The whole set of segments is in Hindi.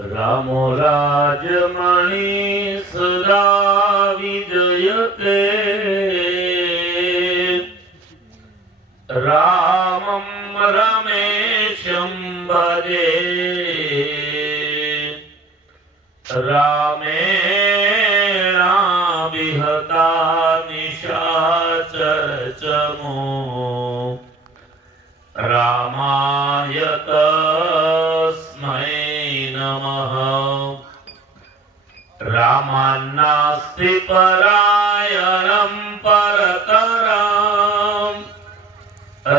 रामो राजमणि सदा विजयते रामं रमेशं भजे रामेणाभिहता निशाचरचमो रामाय तस्मै नमः। रामान्नास्ति परायणं परतरम्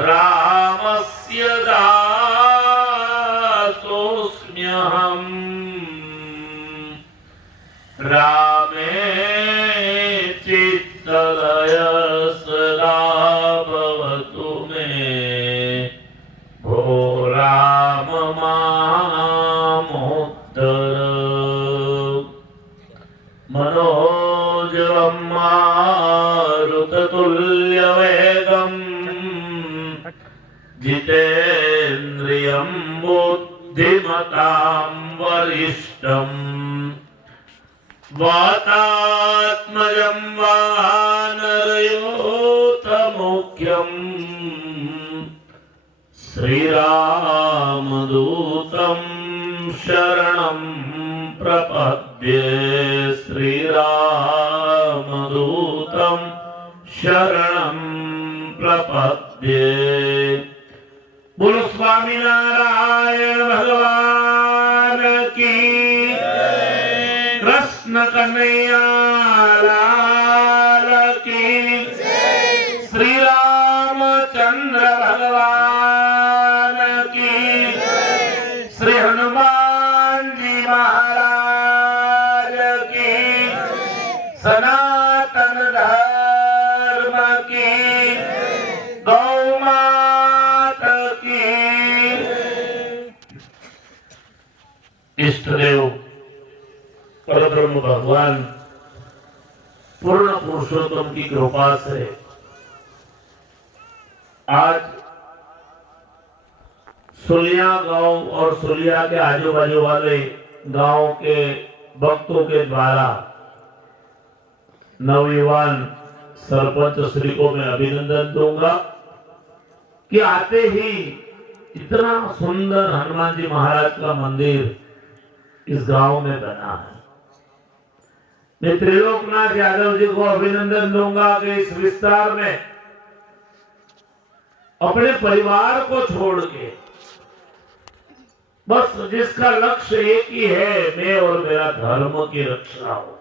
रामस्य दासोऽस्म्यहम्। रामे चित्तलय सदा भवतु मे भो राम मामुद्धर। मनोजवं मारुततुल्यवेगम् जितेन्द्रियं बुद्धिमतां वरिष्ठम् वातात्मजं वानरयोतमुख्यम् श्रीरामदूतं शरणं प्रपद्ये। श्रीरामदूतं शरणं प्रपद्ये। बोलो स्वामी नारायण भगवान की। कृष्ण कन्हैया लाल की। श्री रामचंद्र भगवान की। श्री हनुमान जी महाराज की। सनातन धर्म की। गौ माता की। इष्ट देव परब्रह्म भगवान पूर्ण पुरुषोत्तम की कृपा से आज सुलिया गांव और सुलिया के आजू बाजू वाले गांव के भक्तों के द्वारा नवयुवान सरपंच श्री को मैं अभिनंदन दूंगा कि आते ही इतना सुंदर हनुमान जी महाराज का मंदिर इस गांव में बना है। मैं त्रिलोकनाथ यादव जी को अभिनंदन दूंगा कि इस विस्तार में अपने परिवार को छोड़ के बस जिसका लक्ष्य एक ही है, मैं और मेरा धर्म की रक्षा हो,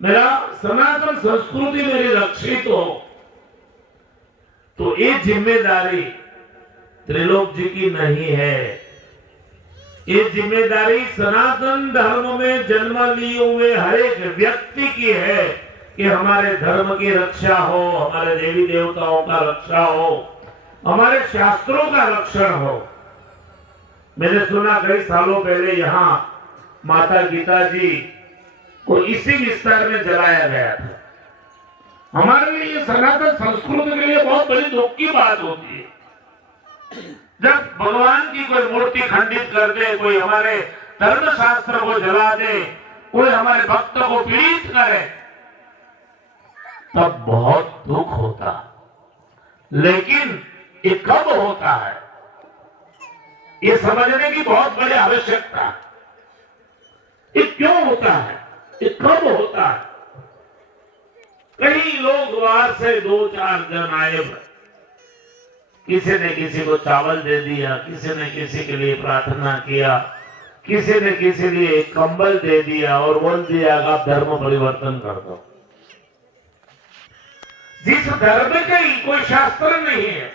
मेरा सनातन संस्कृति मेरी रक्षित हो। तो ये जिम्मेदारी त्रिलोक जी की नहीं है, ये जिम्मेदारी सनातन धर्म में जन्म लिए हुए हर एक व्यक्ति की है कि हमारे धर्म की रक्षा हो, हमारे देवी देवताओं का रक्षा हो, हमारे शास्त्रों का रक्षण हो। मैंने सुना कई सालों पहले यहाँ माता गीता जी को इसी विस्तार में जलाया गया था। हमारे लिए सनातन संस्कृति के लिए बहुत बड़ी दुख की बात होती है जब भगवान की कोई मूर्ति खंडित कर दे, कोई हमारे धर्म शास्त्र को जला दे, कोई हमारे भक्त को पीड़ित करे, तब बहुत दुख होता। लेकिन ये कब होता है, ये समझने की बहुत बड़ी आवश्यकता है। ये क्यों होता है, ये कब होता है। कई लोग बाहर से 2-4 जन आए, किसी ने किसी को चावल दे दिया, किसी ने किसी के लिए प्रार्थना किया, किसी ने किसी लिए एक कंबल दे दिया और बोल दिया आप धर्म परिवर्तन कर दो। जिस धर्म का ही कोई शास्त्र नहीं है,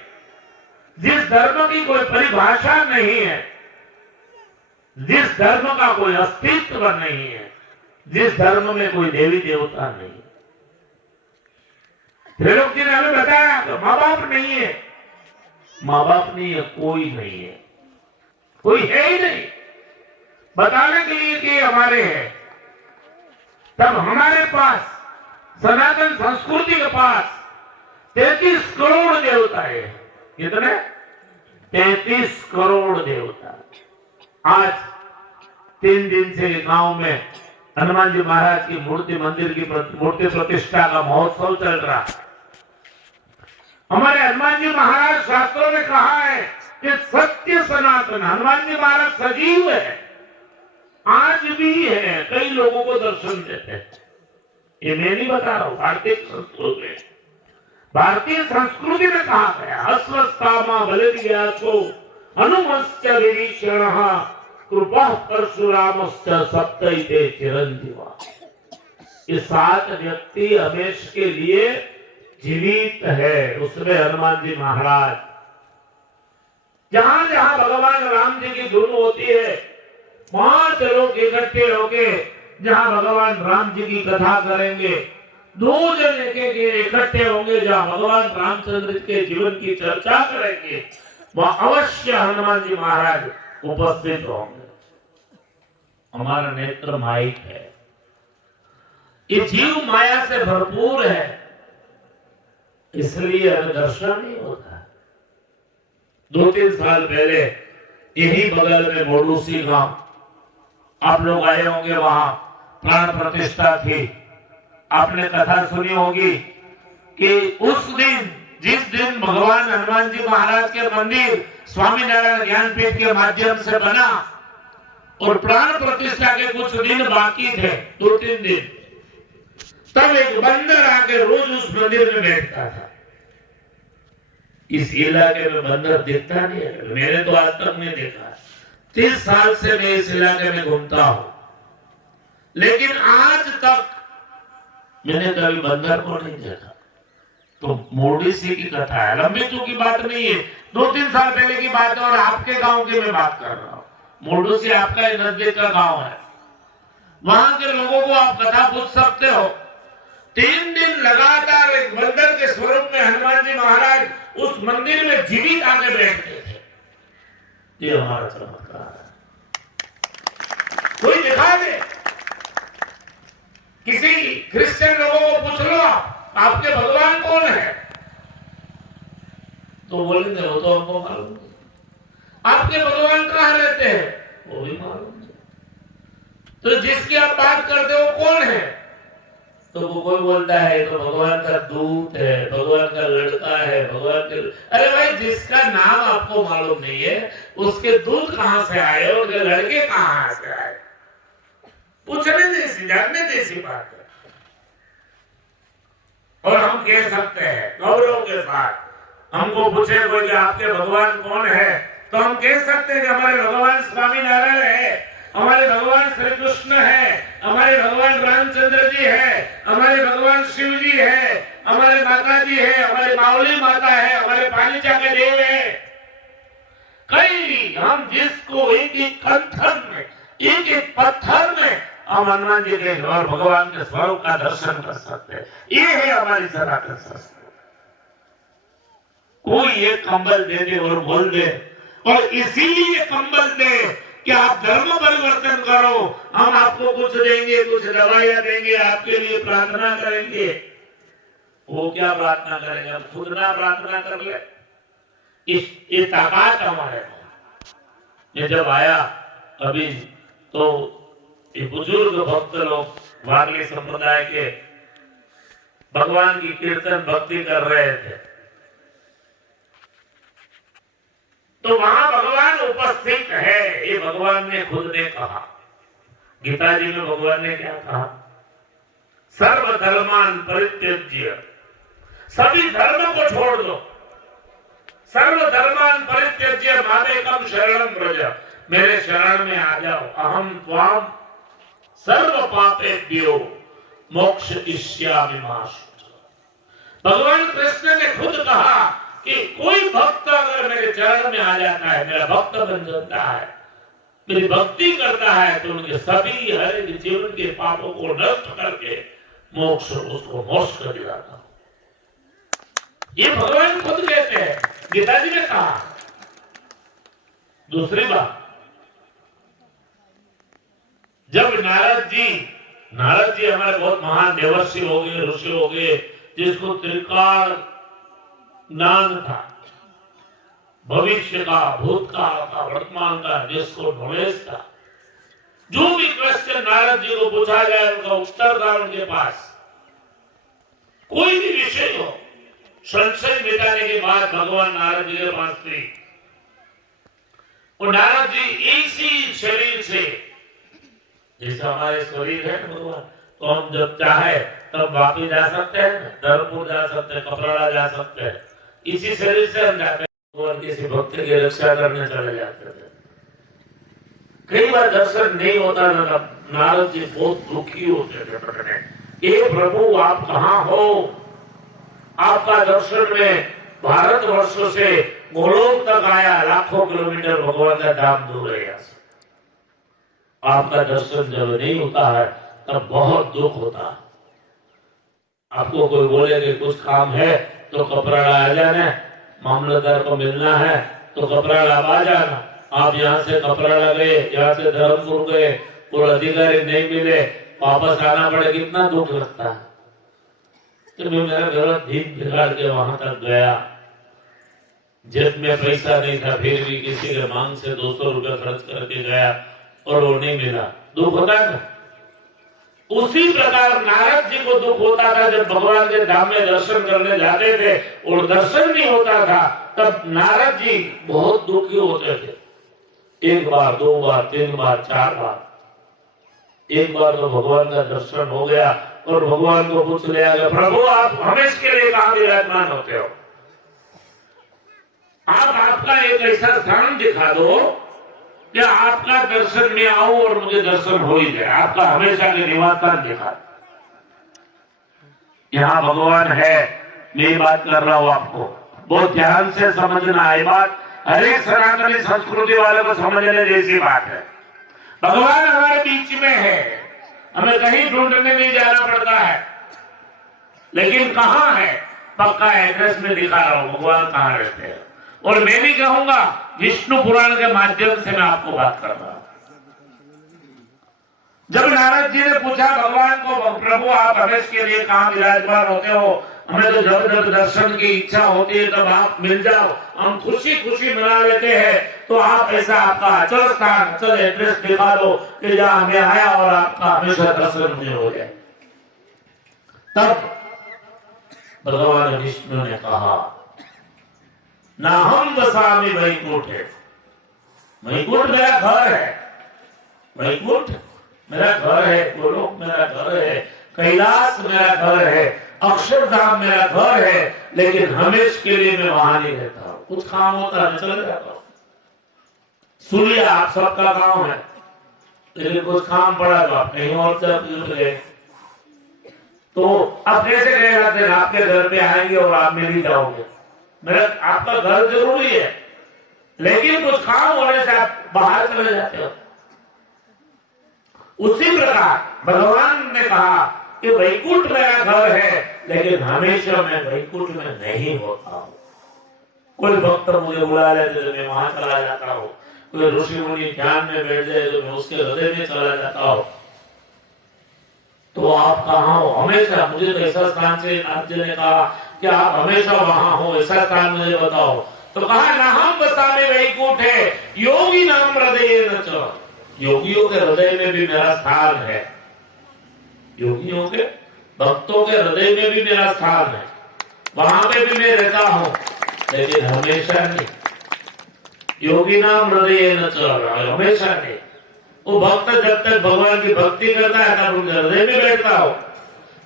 जिस धर्म की कोई परिभाषा नहीं है, जिस धर्म का कोई अस्तित्व नहीं है, जिस धर्म में कोई देवी देवता नहीं, त्रिलोक जी ने हमें बताया तो माँ बाप नहीं है, माँ बाप नहीं है, कोई नहीं है, कोई है ही नहीं बताने के लिए कि हमारे है। तब हमारे पास सनातन संस्कृति के पास 33 करोड़ देवता है। कितने? 33 करोड़ देवता। आज 3 दिन से गांव में हनुमान जी महाराज की मूर्ति मंदिर की मूर्ति प्रतिष्ठा का महोत्सव चल रहा है। हमारे हनुमान जी महाराज शास्त्रों में कहा है कि सत्य सनातन हनुमान जी महाराज सजीव है, आज भी है, कई लोगों को दर्शन देते हैं। ये मैं नहीं बता रहा हूं, भारतीय संस्कृति में कहा गया अश्वत्थामा बलिर्व्यासो हनुमश्च विभीषणः कृपा परशुरामश्च सप्तैते चिरंजीवा। ये 7 व्यक्ति हमेशा के लिए जीवित है, उसमें हनुमान जी महाराज। जहां जहां भगवान राम जी की धुन होती है 5 लोग इकट्ठे होके जहां भगवान राम जी की कथा करेंगे, 2 जन एक इकट्ठे होंगे जहां भगवान रामचंद्र के जीवन की चर्चा करेंगे, वह अवश्य हनुमान जी महाराज उपस्थित होंगे। हमारा नेत्र माइक है, ये जीव माया से भरपूर है, इसलिए हमें दर्शन नहीं होता। 2-3 साल पहले यही बगल में मोडूसी गांव, आप लोग आए होंगे, वहां प्राण प्रतिष्ठा थी। आपने कथा सुनी होगी कि उस दिन, जिस दिन भगवान हनुमान जी महाराज के मंदिर स्वामीनारायण ज्ञानपीठ के माध्यम से बना और प्राण प्रतिष्ठा के कुछ दिन बाकी थे, 2-3 दिन, तब एक बंदर आके रोज उस मंदिर में बैठता था। इस इलाके में बंदर दिखता नहीं है, मैंने तो आज तक नहीं देखा। 30 साल से मैं इस इलाके में घूमता हूं, लेकिन आज तक मैंने कभी बंदर को नहीं देखा। तो मोडूसी की कथा है, लंबी चूकी बात नहीं है, 2-3 साल पहले की बात है और आपके गांव की मैं बात कर रहा हूं। मोडूसी आपका नजदीक का गांव है, वहां के लोगों को आप कथा पूछ सकते हो। 3 दिन लगातार एक बंदर के स्वरूप में हनुमान जी महाराज उस मंदिर में जीवित आके बैठते थे। ये हमारा चमत्कार है। कोई दिखा दे, किसी क्रिश्चियन लोगों को पूछ लो आपके भगवान कौन है, तो बोलेंगे वो तो हमको मालूम नहीं। आपके भगवान कहाँ रहते हैं, वो भी मालूम नहीं। तो जिसकी आप बात करते हो कौन है, तो वो कोई बोलता है तो भगवान का दूत है, भगवान का लड़का है, भगवान के। अरे भाई, जिसका नाम आपको मालूम नहीं है उसके दूत कहां से आए और उसके लड़के कहां से आए, पूछने जैसी, जानने जैसी बात है। और हम कह सकते हैं गौरव के साथ, हमको पूछे कोई कि आपके भगवान कौन है, तो हम कह सकते हैं कि हमारे भगवान स्वामी नारायण है, हमारे भगवान श्री कृष्ण है, हमारे भगवान रामचंद्र जी है, हमारे भगवान शिव जी है, हमारे माता जी है, हमारे मावली माता है, हमारे पानीचा के देव है। कई हम जिसको एक कंथन में, एक पत्थर में हम हनुमान जी के और भगवान के स्वरूप का दर्शन कर सकते हैं। ये है हमारी सनातन संस्कृति। कोई ये कंबल दे दे और बोल दे, और इसीलिए कंबल दे कि आप धर्म परिवर्तन करो, हम आपको कुछ देंगे, कुछ दवाइयां देंगे, आपके लिए प्रार्थना करेंगे। वो क्या प्रार्थना करेंगे, हम खुद ना प्रार्थना कर ले। ये ताकत हमारे में। ये जब आया अभी, तो ये बुजुर्ग भक्त लोग वारली संप्रदाय के भगवान की कीर्तन भक्ति कर रहे थे, तो वहां भगवान उपस्थित है। ये भगवान ने खुद ने कहा, गीता जी में भगवान ने क्या कहा, सर्वधर्मान परित्यज्य, सभी धर्म को छोड़ दो, सर्वधर्मान परित्यज्य मामेकम शरणं व्रज, मेरे शरण में आ जाओ, अहम त्वाम सर्व पापेभ्यो मोक्षयिष्यामि मा शुचः। भगवान कृष्ण ने खुद कहा कि कोई भक्त अगर मेरे चरण में आ जाता है, मेरा भक्त बन जाता है, मेरी भक्ति करता है, तो उनके सभी हर जीवन के पापों को नष्ट करके मोक्ष, उसको मोक्ष कर दिलाता हूं। ये भगवान खुद कहते हैं, गीता जी ने कहा। दूसरी बात, जब नारद जी हमारे बहुत महान देवर्षि हो गए, ऋषि हो गए, जिसको त्रिकाल ज्ञान था, भविष्य का, भूतकाल का, वर्तमान का, जिसको नॉलेज था, जो भी क्वेश्चन नारद जी को पूछा जाए उनका उत्तर था उनके पास। कोई भी विषय हो, संशय मिटाने के बाद भगवान नारद जी के पास थे। और नारद जी इसी शरीर से, जैसे हमारे शरीर है भगवान, तो हम जब चाहे तब वापस जा सकते हैं, धर्मपुर जा सकते हैं, कपराड़ा जा सकते हैं, इसी शरीर से हम जाते हैं। भगवान किसी भक्त की रक्षा करने चले जाते थे। कई बार दर्शन नहीं होता था, नारद जी बहुत दुखी होते थे। पकड़ने, ये प्रभु आप कहाँ हो? आपका दर्शन में भारत वर्षों से गोलोक तक आया, लाखों किलोमीटर भगवान का धाम दूर है। आपका दर्शन जब नहीं होता है तब बहुत दुख होता है। आपको कोई बोले कि कुछ काम है तो कपराड़ा आ जाना, मामलतदार को मिलना है तो कपराड़ा आ जाना। आप यहाँ से कपराड़ा गए, यहाँ से धर्मपुर गए, और अधिकारी नहीं मिले, वापस आना पड़े, कितना दुख लगता है। तो मैं मेरा गलत दिन बिगाड़ के वहां तक गया, जेब में पैसा नहीं था, फिर भी किसी के मांग से 200 रुपया खर्च करके गया और वो नहीं मिला, दुख होता है। उसी प्रकार नारद जी को दुख होता था जब भगवान के धाम में दर्शन करने जाते थे और दर्शन नहीं होता था, तब नारद जी बहुत दुखी होते थे। एक बार, दो बार, तीन बार, चार बार। एक बार तो भगवान का दर्शन हो गया और भगवान को पूछ लिया, प्रभु आप हमेशा के लिए कहां विराजमान होते हो? आप आपका एक ऐसा स्थान दिखा दो कि आपका दर्शन में आऊं और मुझे दर्शन हो ही जाए। आपका हमेशा के निवास स्थान दिखा। यहाँ भगवान है, मैं बात कर रहा हूं, आपको बहुत ध्यान से समझना है बात। हर एक सनातनी संस्कृति वाले को समझने जैसी बात है। भगवान हमारे बीच में है, हमें कहीं ढूंढने नहीं जाना पड़ता है। लेकिन कहां है, पक्का एड्रेस में दिखा रहा हूं भगवान कहां रहते हैं। और मैं भी कहूंगा विष्णु पुराण के माध्यम से मैं आपको बात कर रहा हूं। जब नारद जी ने पूछा भगवान को, प्रभु आप हमेशा के लिए कहां विराजमान होते हो? हमें तो जब जब दर्शन की इच्छा होती है तब आप मिल जाओ, हम खुशी खुशी मना लेते हैं। तो आप ऐसा आपका अचल स्थान, अचल एड्रेस दिखा दो कि जहां मैं आया और आपका हमेशा दर्शन मुझे हो जाए। तब भगवान विष्णु ने कहा, ना हम वसामि वैकुंठे। वैकुंठ मेरा घर है, वैकुंठ मेरा घर है, गोलोक मेरा घर है, कैलाश मेरा घर है, अक्षरधाम मेरा घर है। लेकिन हमेशा के लिए मैं वहां नहीं रहता हूं। कुछ काम होता है चले जाता हूं। सुन लिया, आप सबका काम है, लेकिन कुछ काम पड़ा तो आप कहीं और चल गए। तो आप कैसे कह जाते हैं आपके घर पे आएंगे और आप मिल ही जाओगे? मेरा आपका घर जरूरी है, लेकिन कुछ काम होने से आप बाहर चले जाते हो। उसी प्रकार भगवान ने कहा कि वैकुंठ मेरा घर है, लेकिन हमेशा मैं वैकुंठ में नहीं होता हूं। कोई भक्त मुझे बुला लेते तो मैं वहां चला जाता हूं, कोई ऋषि मुनि ध्यान में बैठ जाए तो मैं उसके हृदय में चला जाता हूं। तो आप कहाँ हो? हमेशा मुझे तो ऐसा स्थान से नाथ जी ने कहा कि आप हमेशा वहां हो, ऐसा स्थान मुझे बताओ। तो कहा, ना हम वसामि वैकुंठे योगी नाम हृदय न च। योगियों के हृदय में भी मेरा स्थान है, योगियों के भक्तों के हृदय में भी मेरा स्थान है, वहां पे भी मैं रहता हूं, लेकिन हमेशा नहीं। योगी नाम हृदय न च, हमेशा नहीं। वो भक्त जब तक भगवान की भक्ति करता है तब उनके हृदय में बैठता हो,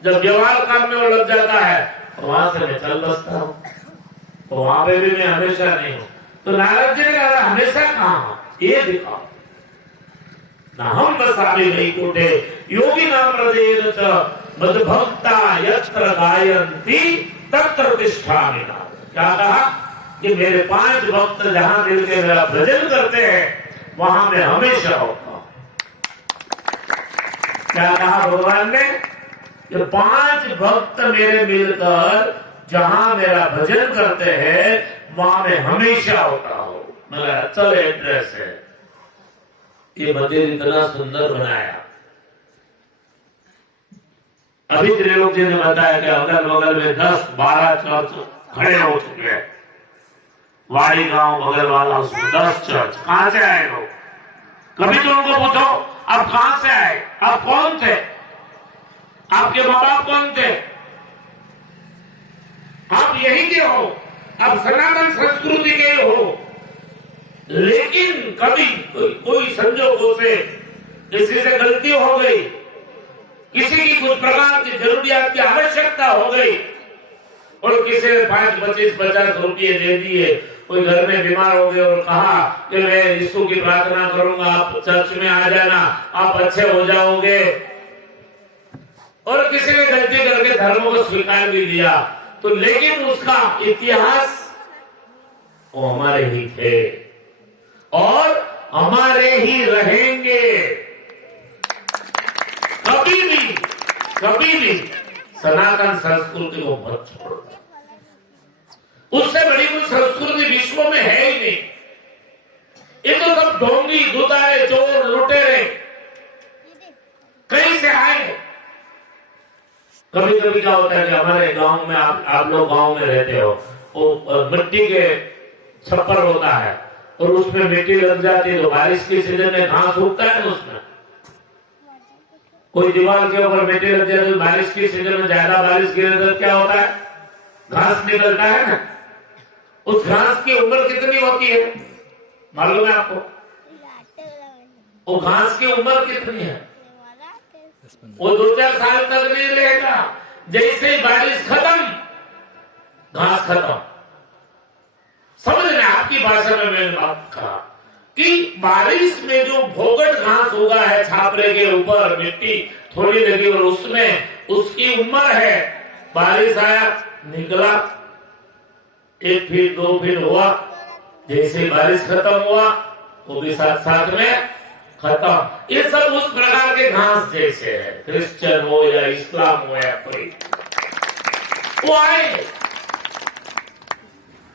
जब व्यवहार काम में वो लग जाता है वहां से मैं चल बसता हूं, तो वहां पे भी मैं हमेशा नहीं हूं। तो नारद जी ने कहा, हमेशा कहां? ये दिखाओ। ना हम वसामि वैकुंठे योगी नाम हृदय न च मद्भक्ता यत्र गायन्ति तत्र तिष्ठामि। क्या कहा कि मेरे 5 भक्त जहां मिलकर मेरा भजन करते हैं वहां मैं हमेशा होता हूं। क्या कहा भगवान ने? कि 5 भक्त मेरे मिलकर जहां मेरा भजन करते हैं वहां मैं हमेशा होता हूं। मेरा अचल एड्रेस है। ये मंदिर इतना सुंदर बनाया। अभी त्रिलोक जी ने बताया कि अगल बगल में 10-12 चर्च खड़े हो चुके हैं। वाड़ी गांव बगलवाला उसमें 10 चर्च। कहां से आए लोग? कभी तो उनको पूछो आप कहां से आए, आप कौन थे, आपके माँ बाप कौन थे, आप यही के हो, आप सनातन संस्कृति के हो। लेकिन कभी कोई संजोगों से किसी से गलती हो गई, किसी की कुछ प्रकार की जरूरियात की आवश्यकता हो गई और किसी ने 5, 25, 50 रुपये दे दिए, कोई घर में बीमार हो गए और कहा कि मैं यीशु की प्रार्थना करूंगा, आप चर्च में आ जाना, आप अच्छे हो जाओगे, और किसी ने गलती करके धर्म को स्वीकार भी दिया, तो लेकिन उसका इतिहास वो हमारे ही थे और हमारे ही रहेंगे। कभी भी सनातन संस्कृति को मत छोड़ो। उससे बड़ी कोई संस्कृति विश्व में है ही नहीं। ये तो सब ढोंगी, दुधारे, चोर, लुटेरे कहीं से आए। कभी कभी क्या होता है कि हमारे गांव में, आप लोग गांव में रहते हो, वो मिट्टी के छप्पर होता है और उसमें मिट्टी लग जाती है तो बारिश के सीजन में घास उगता है। उसमें कोई दीवार के ऊपर मिट्टी लग जाती है तो बारिश के सीजन में ज्यादा बारिश गिरे तो क्या होता है, घास निकलता है ना। उस घास की उम्र कितनी होती है मालूम है आपको? वो घास की उम्र कितनी है? वो 2-4 साल तक नहीं रहेगा। जैसे ही बारिश खत्म, घास खत्म। समझ रहे? आपकी भाषा में मैंने बात कहा कि बारिश में जो भोगट घास उगा है छापरे के ऊपर, मिट्टी थोड़ी लगी और उसमें उसकी उम्र है, बारिश आया, निकला, 1 फीट 2 फीट हुआ, जैसे बारिश खत्म हुआ वो भी साथ साथ में खत्म। ये सब उस प्रकार के घास जैसे है। क्रिश्चियन हो या इस्लाम हो या कोई, वो आए,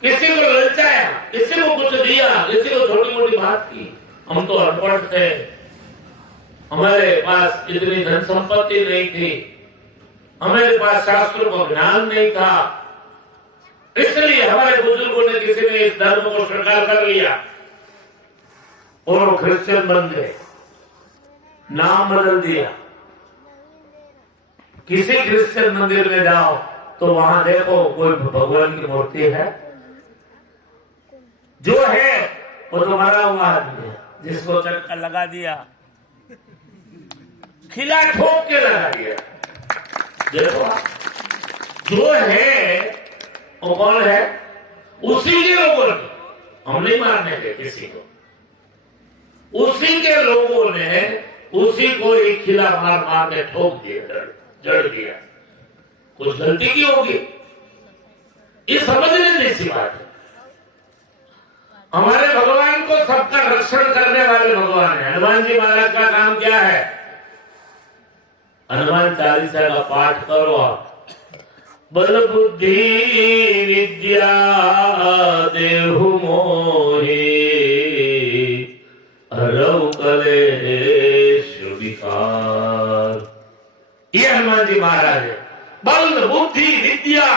किसी को ललचाया, किसी को कुछ दिया, किसी को छोटी मोटी बात की। हम तो अनपढ़ थे, हमारे पास इतनी धन संपत्ति नहीं थी, हमारे पास शास्त्रों का ज्ञान नहीं था, इसलिए हमारे बुजुर्गों ने किसी ने इस धर्म को स्वीकार कर लिया और वो क्रिश्चियन बन गए, नाम बदल दिया। किसी क्रिश्चियन मंदिर में जाओ तो वहां देखो कोई भगवान की मूर्ति है, जो है वो तो मरा हुआ आदमी है, जिसको चटका लगा दिया, खिला ठोक के लगा दिया। देखो जो है वो कौन है? उसी के लोगों ने, हम नहीं मारने के किसी को, उसी के लोगों ने उसी को एक खिला मार मार के ठोक दिया, जड़ दिया। कुछ गलती की होगी, ये समझने जैसी बात है। हमारे भगवान को सबका रक्षण करने वाले भगवान है। हनुमान जी महाराज का काम क्या है? हनुमान चालीसा का पाठ करो आप। बल बुद्धि विद्या देहु मोहि हरऊ कलेश विकार। ये हनुमान जी महाराज है। बल बुद्धि विद्या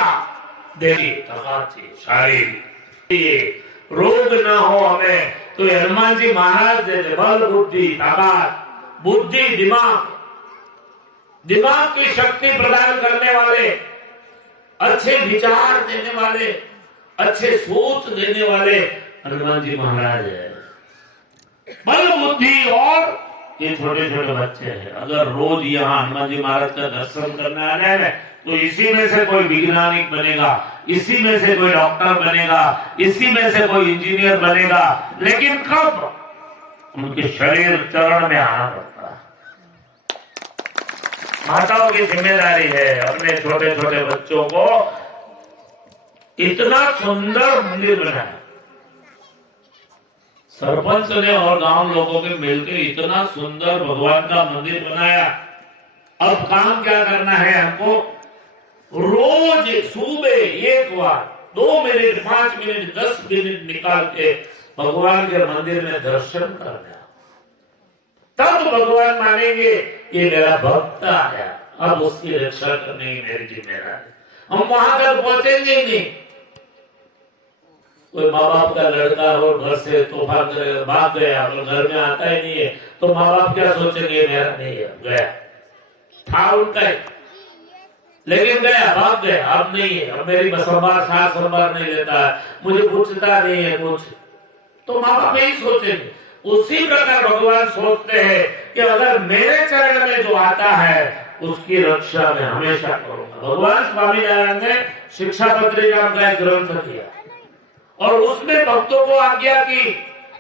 देवी तकाची शारीरिक रोग ना हो हमें, तो हनुमान जी महाराज देते बल बुद्धि ताकत, बुद्धि दिमाग, दिमाग की शक्ति प्रदान करने वाले, अच्छे विचार देने वाले, अच्छे सोच देने वाले हनुमान जी महाराज है। बल बुद्धि और ये छोटे छोटे बच्चे हैं। अगर रोज यहाँ हनुमान जी महाराज का दर्शन करने आ रहे हैं तो इसी में से कोई वैज्ञानिक बनेगा, इसी में से कोई डॉक्टर बनेगा, इसी में से कोई इंजीनियर बनेगा। लेकिन कब? उनके शरीर चरण में आना पड़ता है। माताओं की जिम्मेदारी है अपने छोटे छोटे बच्चों को इतना सुंदर मंदिर बनाया। सरपंच ने और गांव लोगों के मिलकर इतना सुंदर भगवान का मंदिर बनाया। अब काम क्या करना है हमको? रोज सुबह 1 बार 2 मिनट 5 मिनट 10 मिनट निकाल के भगवान के मंदिर में दर्शन करना, तब भगवान मानेंगे ये मेरा भक्त आया, अब उसकी रक्षा करने की मेरी जिम्मेदारी। हम वहां तक पहुंचेंगे ही नहीं। कोई माँ बाप का लड़का हो घर से तोहफा भाग गया और घर में आता ही नहीं है तो माँ बाप क्या सोचेंगे, मेरा नहीं है, गया था उनका ही, लेकिन गया, भाग गया, अब नहीं है, अब मेरी संभार सास संभार नहीं लेता है, मुझे पूछता नहीं है कुछ, तो माँ बाप यही सोचेंगे। उसी प्रकार भगवान सोचते हैं कि अगर मेरे चरण में जो आता है उसकी रक्षा मैं हमेशा करूंगा। भगवान स्वामी नारायण ने शिक्षापत्री नाम का एक ग्रंथ किया और उसमें भक्तों को आज्ञा की,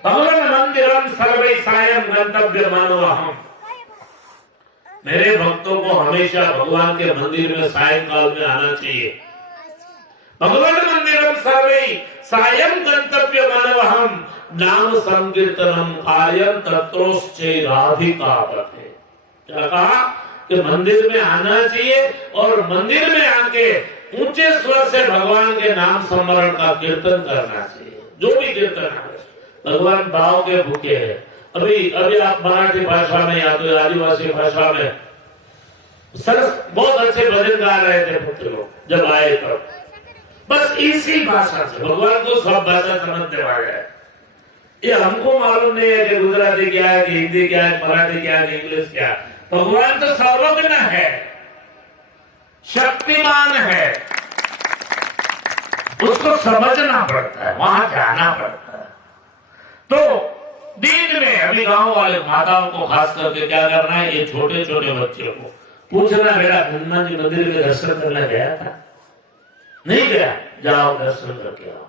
भगवान मंदिरम सर्वे सायं गंतव्य मानो अहम। मेरे भक्तों को हमेशा भगवान के मंदिर में सायंकाल में आना चाहिए। भगवान मंदिरम सर्वे सायं गंतव्य मानो अहम नाम संकीर्तनम कार्यम तत्रोश्चै राधिका पथे। क्या कहा कि मंदिर में आना चाहिए और मंदिर में आके ऊंचे स्वर से भगवान के नाम स्मरण का कीर्तन करना चाहिए। जो भी कीर्तन है भगवान भाव के भूखे हैं। अभी आप मराठी भाषा में या तो आदिवासी भाषा में सरस बहुत अच्छे भजन गा रहे थे पुत्र लोग जब आए तब, बस इसी भाषा से भगवान को सब भाषा समझने वाले हैं। ये हमको मालूम नहीं है कि गुजराती क्या है, कि हिंदी क्या है, मराठी क्या है, कि इंग्लिश क्या है। भगवान तो सर्वज्ञ है, शक्तिमान है, उसको समझना पड़ता है, वहां जाना पड़ता है। तो दिन में अभी गांव वाले माताओं को खास करके क्या करना है, ये छोटे छोटे बच्चों को पूछना, मेरा हनुमान जी मंदिर में दर्शन करने गया था? नहीं गया, जाओ दर्शन करके आओ,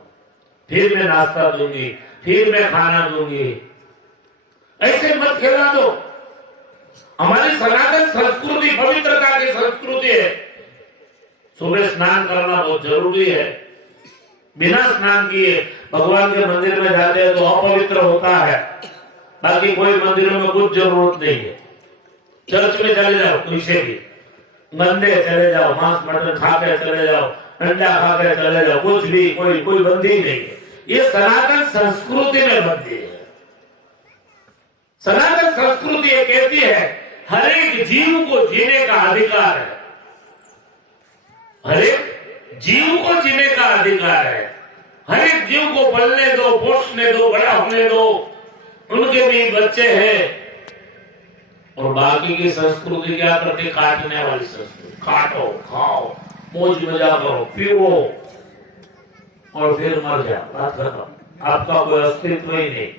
फिर मैं नाश्ता दूंगी, फिर मैं खाना दूंगी। ऐसे मत खिला दो। हमारी सनातन संस्कृति पवित्रता की संस्कृति है। सुबह स्नान करना बहुत जरूरी है। बिना स्नान किए भगवान के मंदिर में जाते हैं तो अपवित्र होता है। बाकी कोई मंदिरों में कुछ जरूरत नहीं है। चर्च में चले जाओ, कोई से भी गंदे चले जाओ, मांस मटन खा के चले जाओ, अंडा खा के चले जाओ, कुछ भी कोई बंदी नहीं है। ये सनातन संस्कृति में बंदी है। सनातन संस्कृति ये कहती है हर एक जीव को जीने का अधिकार है, हर एक जीव को जीने का अधिकार है। हर एक जीव को पलने दो, पोषने दो, बड़ा होने दो, उनके भी बच्चे हैं। और बाकी की संस्कृति क्या करती, काटने वाली संस्कृति। काटो, खाओ, मौज मजा करो, पियो और फिर मर जाओ, बात खत्म, आपका कोई अस्तित्व ही नहीं।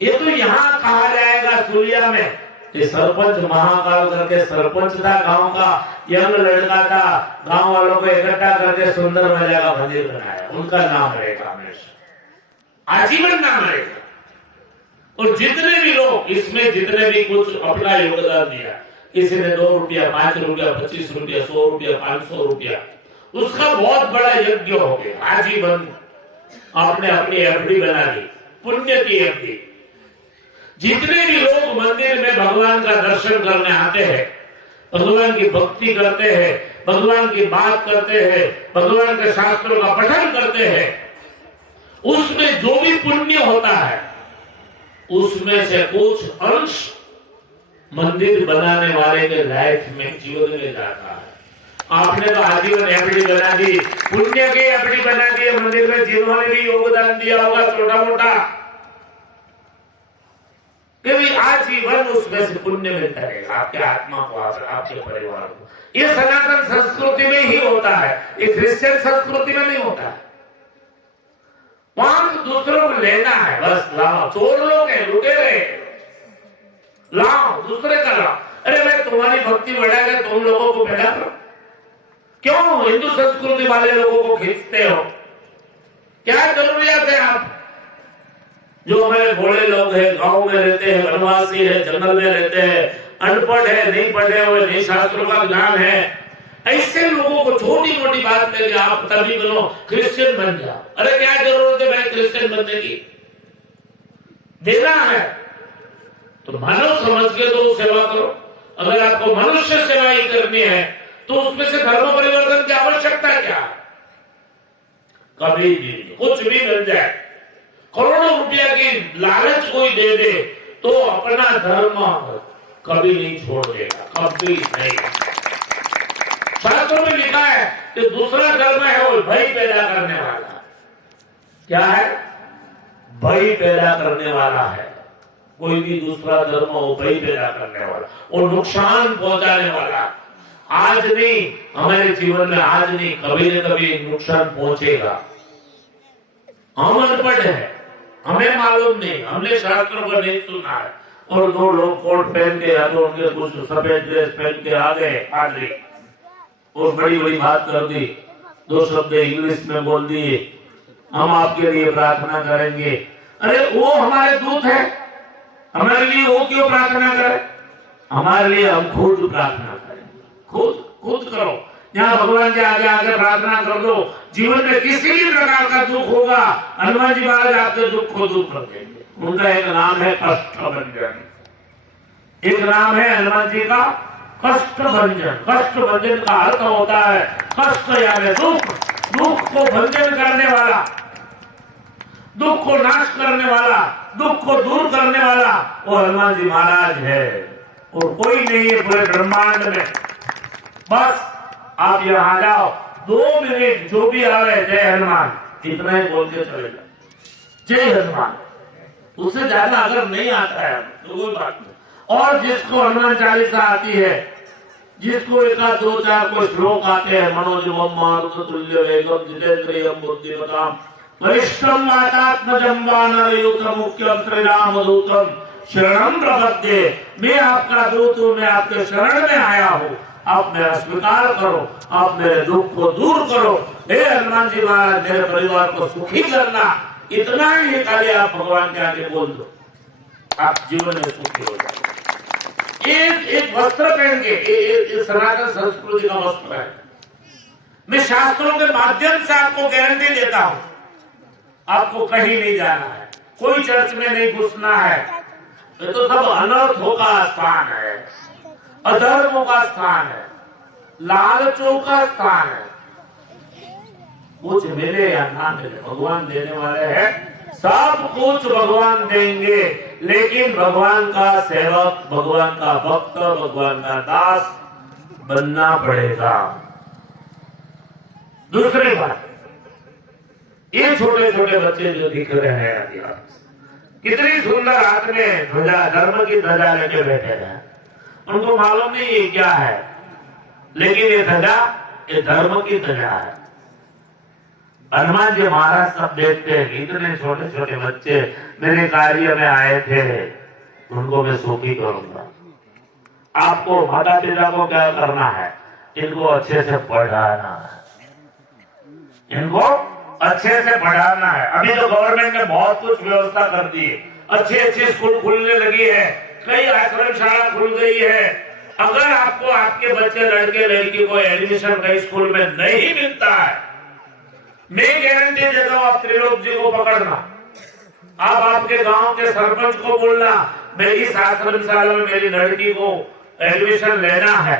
ये तो यहाँ कहा जाएगा सुलिया में कि सरपंच महाकाल करके सरपंच था गांव का, यंग लड़का था, गांव वालों को इकट्ठा करके सुंदर मजा का मंदिर बनाया। उनका नाम रहेगा हमेशा, आजीवन नाम रहेगा। और जितने भी लोग इसमें जितने भी कुछ अपना योगदान दिया, किसी ने 2 रुपया, 5 रुपया, 25 रुपया, 100 रुपया, 500 रुपया, उसका बहुत बड़ा यज्ञ हो गया। आजीवन आपने अपनी एफडी बना ली, पुण्य की एफडी। जितने भी लोग मंदिर में भगवान का दर्शन करने आते हैं, भगवान की भक्ति करते हैं, भगवान की बात करते हैं, भगवान के शास्त्रों का पठन करते हैं, उसमें जो भी पुण्य होता है उसमें से कुछ अंश मंदिर बनाने वाले के लाइफ में, जीवन में जाता है। आपने तो आजीवन एफडी बना दी, पुण्य की एफडी बना दी मंदिर में, जिन्होंने भी योगदान दिया होगा छोटा मोटा, कि आजीवन उसमें से पुण्य मिलता रहेगा आपके आत्मा को, आपके परिवार को। ये सनातन संस्कृति में ही होता है, ये क्रिश्चियन संस्कृति में नहीं होता है। वहां तो दूसरों को लेना है, बस लाओ, चोर लोग हैं, लुटेरे, लाओ दूसरे का लाओ। अरे मैं तुम्हारी भक्ति बढ़ा के तुम लोगों को भेजा करो, क्यों हिंदू संस्कृति वाले लोगों को खींचते हो? क्या जरूरियत है? आप जो हमारे भोले लोग हैं, गांव में रहते हैं, वनवासी है, जंगल में रहते हैं, अनपढ़ है, नहीं पढ़े हुए, नहीं शास्त्रों का ज्ञान है, ऐसे लोगों को छोटी मोटी बात करके आप तभी बनो, क्रिश्चियन बन जाओ। अरे क्या जरूरत है भाई क्रिश्चियन बनने की? देना है तो मानव समझ के तो सेवा करो। अगर आपको मनुष्य सेवा ही करनी है तो उसमें से धर्म परिवर्तन की आवश्यकता क्या? कभी भी कुछ भी मिल जाए, करोड़ों रुपया की लालच कोई दे दे तो अपना धर्म कभी नहीं छोड़ देगा, कभी नहीं। शास्त्रों में लिखा है कि दूसरा धर्म है वो भय पैदा करने वाला, क्या है? भय पैदा करने वाला है। कोई भी दूसरा धर्म हो, भय पैदा करने वाला और नुकसान पहुंचाने वाला। आज नहीं, हमारे जीवन में आज नहीं, कभी न कभी नुकसान पहुंचेगा। हम अनपढ़ है, हमें मालूम नहीं, हमने शास्त्रों को नहीं सुना है। और दो लोग कोट पहन के या तो उनके कुछ सफेद ड्रेस पहन के आ गए पादरी और बड़ी बड़ी बात कर दी, दो शब्द इंग्लिश में बोल दिए, हम आपके लिए प्रार्थना करेंगे। अरे वो हमारे दूत है, हमारे लिए वो क्यों प्रार्थना करे? हमारे लिए हम खुद प्रार्थना करें। खुद करो। यहाँ भगवान के आगे आगे प्रार्थना कर दो। जीवन में किसी भी प्रकार का दुख होगा, हनुमान जी महाराज आपके दुख को दूर कर देंगे। उनका एक नाम है कष्टभंजन। एक नाम है हनुमान जी का कष्टभंजन। कष्टभंजन का अर्थ होता है कष्ट यानी दुख, दुख को भंजन करने वाला, दुख को नाश करने वाला, दुख को दूर करने वाला वो हनुमान जी महाराज है और कोई नहीं है पूरे ब्रह्मांड में। बस आप यहाँ आ जाओ, 2 मिनट जो भी आवे जय हनुमान इतना ही बोल के चले जाओ, जय हनुमान। उससे ज्यादा अगर नहीं आता है तो कोई बात नहीं। और जिसको हनुमान चालीसा आती है, जिसको एक 2-4 कोई श्लोक आते हैं, मनोजवम मारुततुल्य वेगम जितेन्द्रियम बुद्धिमताम वरिष्ठम वातात्मजं वानरयूथम मुख्यम श्रीरामदूतम शरणं प्रपद्ये। मैं आपका दूत हूँ, मैं आपके शरण में आया हूँ, आप मेरा स्वीकार करो, आप मेरे दुख को दूर करो। हे हनुमान जी महाराज, मेरे परिवार को सुखी करना। इतना ही खाली आप भगवान के आगे बोल दो, आप जीवन में सुखी हो जाओगे। एक वस्त्र पहन के, सनातन संस्कृति का वस्त्र है। मैं शास्त्रों के माध्यम से आपको गारंटी देता हूं, आपको कहीं नहीं जाना है, कोई चर्च में नहीं घुसना है। ये तो सब अनर्थों का स्थान है, अधर्मों का स्थान है, लालचों का स्थान है। कुछ मिले या ना मिले, भगवान देने वाले हैं, सब कुछ भगवान देंगे। लेकिन भगवान का सेवक, भगवान का भक्त, भगवान का दास बनना पड़ेगा। दूसरी बात, ये छोटे छोटे बच्चे जो दिख रहे हैं, कितनी सुंदर हाथ में ध्वजा, धर्म की ध्वजा लेके बैठे हैं। उनको मालूम नहीं ये क्या है, लेकिन ये ध्वजा, ये धर्म की ध्वजा है। हनुमान जी महाराज सब देखते हैं, इतने छोटे छोटे बच्चे मेरे कार्य में आए थे, उनको मैं सुखी करूंगा। आपको माता पिता को क्या करना है? इनको अच्छे से पढ़ाना है, इनको अच्छे से पढ़ाना है। अभी तो गवर्नमेंट ने बहुत कुछ व्यवस्था कर दी है, अच्छी अच्छी स्कूल खुलने लगी है, कई आश्रम शाला खुल गई है। अगर आपको आपके बच्चे लड़के लड़की को एडमिशन कई स्कूल में नहीं मिलता है, मैं गारंटी देता हूं, आप त्रिलोक जी को पकड़ना, आप आपके गांव के सरपंच को बोलना, मैं इस आश्रम शाला में मेरी लड़की को एडमिशन लेना है।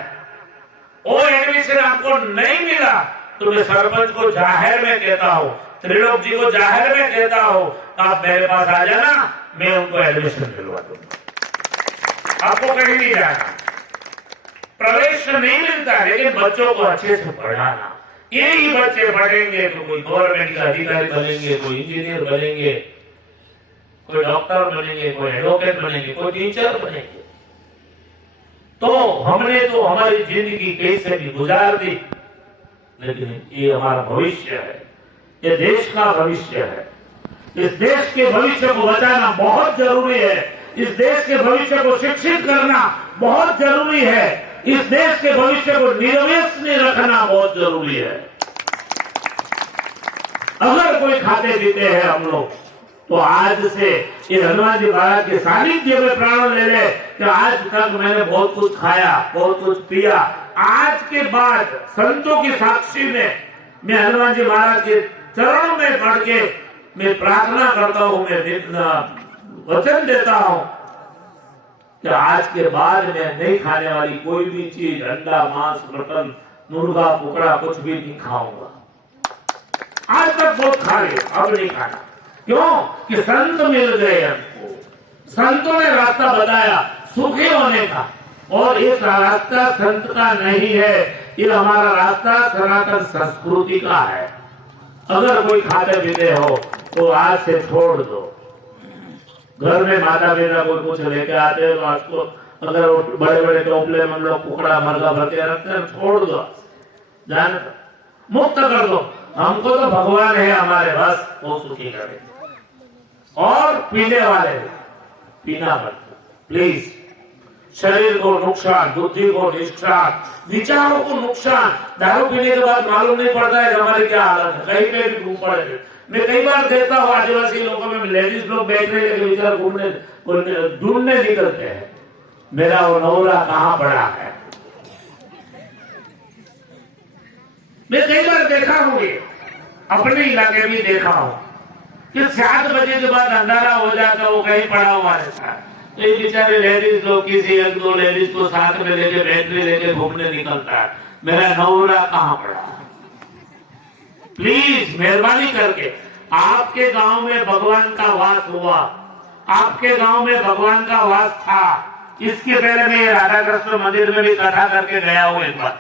वो एडमिशन आपको नहीं मिला तो मैं सरपंच को जाहिर में कहता हूं, त्रिलोक जी को जाहिर में कहता हूं, आप मेरे पास आ जाना, मैं उनको एडमिशन दिलवा दूंगा। आपको कहीं नहीं जाना, प्रवेश नहीं मिलता, लेकिन बच्चों को अच्छे से पढ़ाना। यही बच्चे पढ़ेंगे तो कोई गवर्नमेंट के अधिकारी बनेंगे, कोई इंजीनियर बनेंगे, कोई डॉक्टर बनेंगे, कोई एडवोकेट बनेंगे, कोई टीचर बनेंगे। तो हमने तो हमारी जिंदगी कैसे भी गुजार दी, लेकिन ये हमारा भविष्य है, ये देश का भविष्य है। इस देश के भविष्य को बचाना बहुत जरूरी है। इस देश के भविष्य को शिक्षित करना बहुत जरूरी है। इस देश के भविष्य को निर्व्यसनी रखना बहुत जरूरी है। अगर कोई खाते पीते हैं हम लोग, तो आज से ये हनुमान जी महाराज के सानिध्य में प्राण ले ले कि आज तक मैंने बहुत कुछ खाया, बहुत कुछ पिया, आज के बाद संतों की साक्षी में मैं हनुमान जी महाराज के चरणों में पड़ के मैं प्रार्थना करता हूं, मैं वचन देता हूं कि आज के बाद मैं नहीं खाने वाली कोई भी चीज, अंडा, मांस, मटन, मुर्गा, कुकड़ा कुछ भी नहीं खाऊंगा। आज तक बहुत खा लिया, अब नहीं खाना। क्यों? कि संत मिल गए हमको, संतों ने रास्ता बताया सुखी होने का। और इस रास्ता संत का नहीं है, ये हमारा रास्ता सनातन संस्कृति का है। अगर कोई खाते पीते हो तो आज से छोड़ दो। घर में माता पिता कोई कुछ लेके आते हो तो आज को अगर बड़े बड़े टोपले में लोग कुकड़ा मरगा भर के रखते हैं, छोड़ दो, जान मुक्त कर दो। हमको तो भगवान है हमारे, बस वो सुखी करे। और पीने वाले पीना मत प्लीज। शरीर को नुकसान, बुद्धि को नुकसान, विचारों को नुकसान। दारू पीने के बाद मालूम नहीं पड़ता है हमारी क्या हालत है, कहीं पे भी घूम पड़े। मैं कई बार देखता हूँ आदिवासी लोगों में लेडीज लोग बैठ रहे लेकिन विचार ढूंढने निकलते हैं, मेरा वो नौरा कहाँ पड़ा है। मैं कई बार देखा हूँ, अपने इलाके में देखा हूँ कि 7 बजे के बाद अंधारा हो जाता, वो कहीं पड़ा हुआ रहता है। तो ये बेचारे लेडीज लोग किसी 1-2 लेडीज को साथ में लेके बैटरी लेके घूमने निकलता है, मेरा नौरा कहाँ पड़ा है। प्लीज मेहरबानी करके, आपके गांव में भगवान का वास हुआ, आपके गांव में भगवान का वास था। इसके पहले मैं राधा कृष्ण मंदिर में भी कथा करके गया हूं एक बार,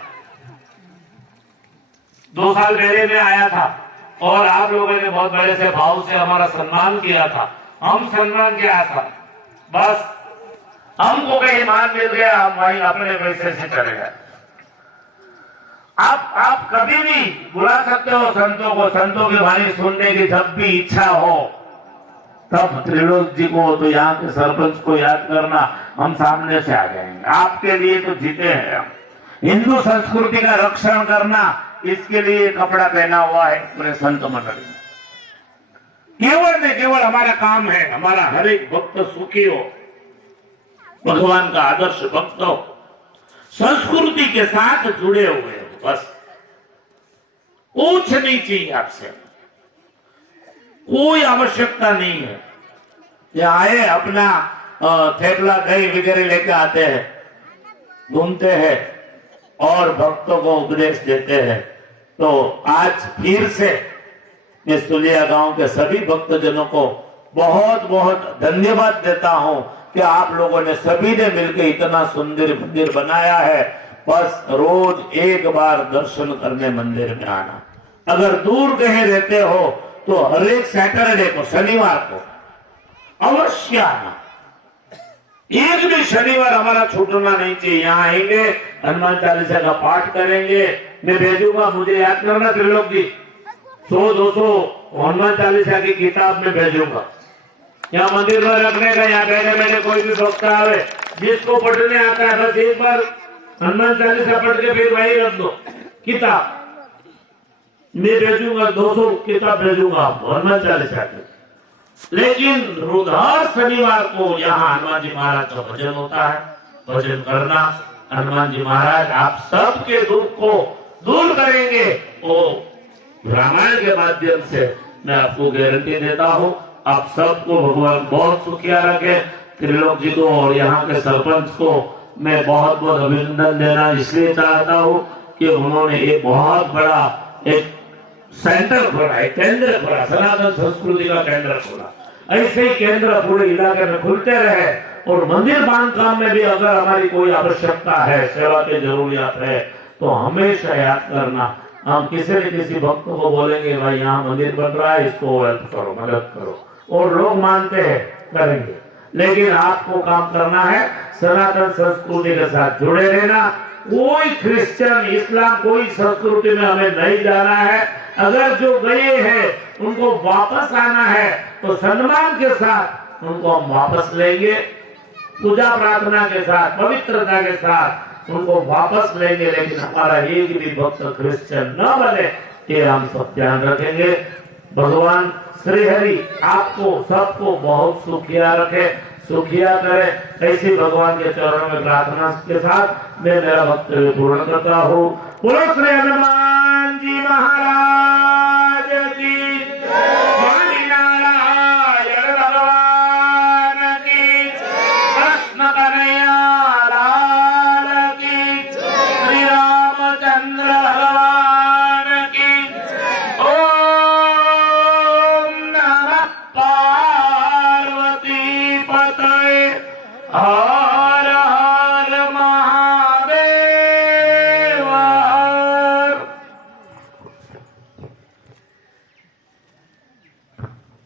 2 साल पहले मैं आया था और आप लोगों ने बहुत बड़े से भाव से हमारा सम्मान किया था। हम सम्मान किया था, बस हमको कहीं मान मिल गया, हम वहीं अपने पैसे से चले गए। आप कभी भी बुला सकते हो संतों को, संतों की वाणी सुनने की जब भी इच्छा हो तब त्रिलोक जी को तो यहाँ के सरपंच को याद करना, हम सामने से आ जाएंगे। आपके लिए तो जीते हैं हम। हिंदू संस्कृति का रक्षण करना, इसके लिए कपड़ा पहना हुआ है पूरे संत मंडली में। केवल में केवल हमारा काम है, हमारा हर एक भक्त सुखी हो, भगवान का आदर्श भक्त हो, संस्कृति के साथ जुड़े हुए हो, बस कुछ नहीं चाहिए आपसे, कोई आवश्यकता नहीं है। ये आए अपना थेपला दही वगैरह लेके आते हैं, घूमते हैं और भक्तों को उपदेश देते हैं। तो आज फिर से मैं सुलिया गांव के सभी भक्तजनों को बहुत बहुत धन्यवाद देता हूं कि आप लोगों ने सभी ने मिलकर इतना सुंदर मंदिर बनाया है। बस रोज एक बार दर्शन करने मंदिर में आना। अगर दूर कहीं रहते हो तो हर एक सैटरडे को, शनिवार को अवश्य आना। एक भी शनिवार हमारा छूटना नहीं चाहिए। यहाँ आएंगे, हनुमान चालीसा का पाठ करेंगे, मैं भेजूंगा, मुझे याद करना त्रिलोक जी, 100-200 हनुमान चालीसा की किताब में भेजूंगा। यहाँ मंदिर में रखने का, यहाँ बैठे बैठे कोई भी भक्त आवे, जिसको पढ़ने आता है बस एक बार हनुमान चालीसा पढ़ के फिर वही रख दो किताब। मैं भेजूंगा, 200 किताब भेजूंगा आपको हनुमान चालीसा की। लेकिन हर शनिवार को यहाँ हनुमान जी महाराज का भजन होता है, भजन करना। हनुमान जी महाराज आप सबके दुख को दूर करेंगे, वो रामायण के माध्यम से मैं आपको गारंटी देता हूँ। आप सबको भगवान बहुत सुखिया रखे। त्रिलोक जी को और यहाँ के सरपंच को मैं बहुत बहुत अभिनंदन देना इसलिए चाहता हूँ कि उन्होंने एक बहुत बड़ा एक सेंटर खोला, एक केंद्र खोला, सनातन संस्कृति का केंद्र खोला। ऐसे ही केंद्र पूरे इलाके में खुलते रहे और मंदिर बांधकाम में भी अगर हमारी कोई आवश्यकता है, सेवा की जरूरियात है, तो हमेशा याद करना। हम किसी न किसी भक्त को बोलेंगे भाई यहाँ मंदिर बन रहा है, इसको हेल्प करो, मदद करो, और लोग मानते हैं, करेंगे। लेकिन आपको काम करना है, सनातन संस्कृति के साथ जुड़े रहना। कोई क्रिश्चियन, इस्लाम, कोई संस्कृति में हमें नहीं जाना है। अगर जो गए हैं उनको वापस आना है तो सम्मान के साथ उनको हम वापस लेंगे, पूजा प्रार्थना के साथ, पवित्रता के साथ उनको वापस लेंगे। लेकिन हमारा एक भी भक्त क्रिश्चियन न बने, ये हम सब ध्यान रखेंगे। भगवान श्री हरि आपको सबको बहुत सुखिया रखे, सुखिया करे। ऐसे भगवान के चरणों में प्रार्थना के साथ मैं मेरा वक्तव्य पूर्ण करता हूँ। बोलो श्री हनुमान जी महाराज की, स्वामी नारायण भगवान की, कृष्ण कन्हैया लाल की, श्री रामचंद्र भगवान की। ओम नमः पार्वती पतये।